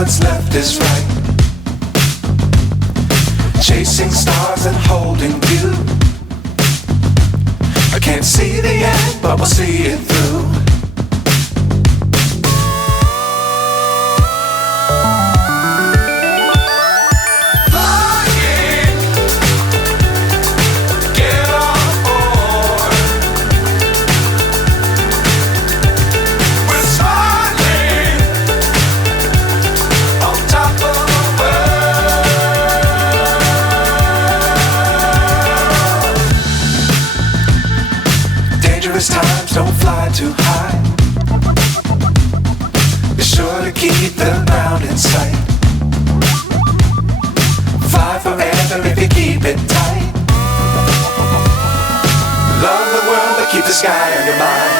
what's left is right. Chasing stars and holding you. I can't see the end, but we'll see it through. Times don't fly too high. Be sure to keep the ground in sight. Fly forever if you keep it tight. Love the world but keep the sky on your mind.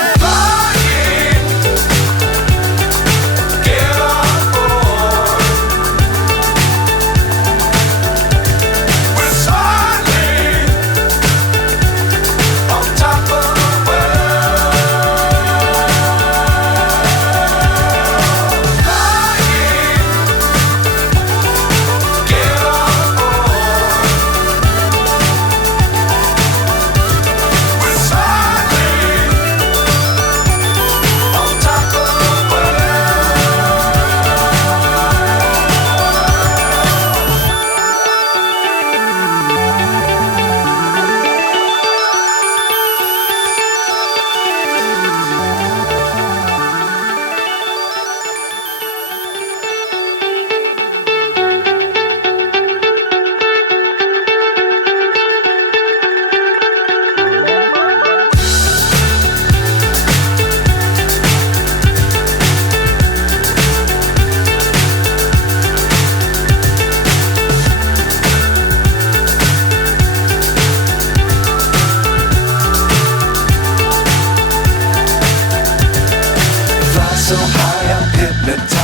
So high I'm hypnotized.